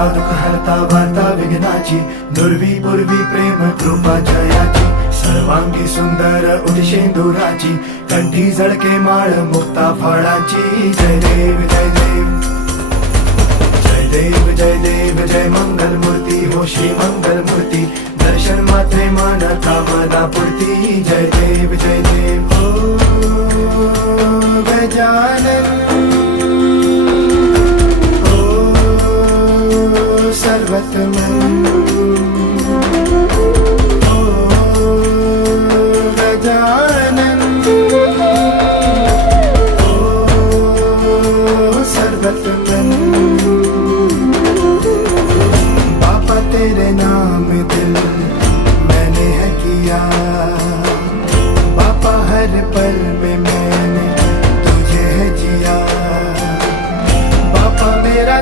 हरता दुःख हरता वार्ता विघ्नाची, दुर्वी पूर्वी प्रेम कृपा जयाची, सर्वांगी सुंदर उदिशेंदुराची, कंठी झळके माळ मुक्ता फळाची. जय देव जय देव जय देव जय देव जय मंगल मूर्ती हो श्री मंगल मूर्ती, दर्शन मात्रे मन कामना पूर्ती. जय देव जय देव हो गजानन हो सर्वतमन.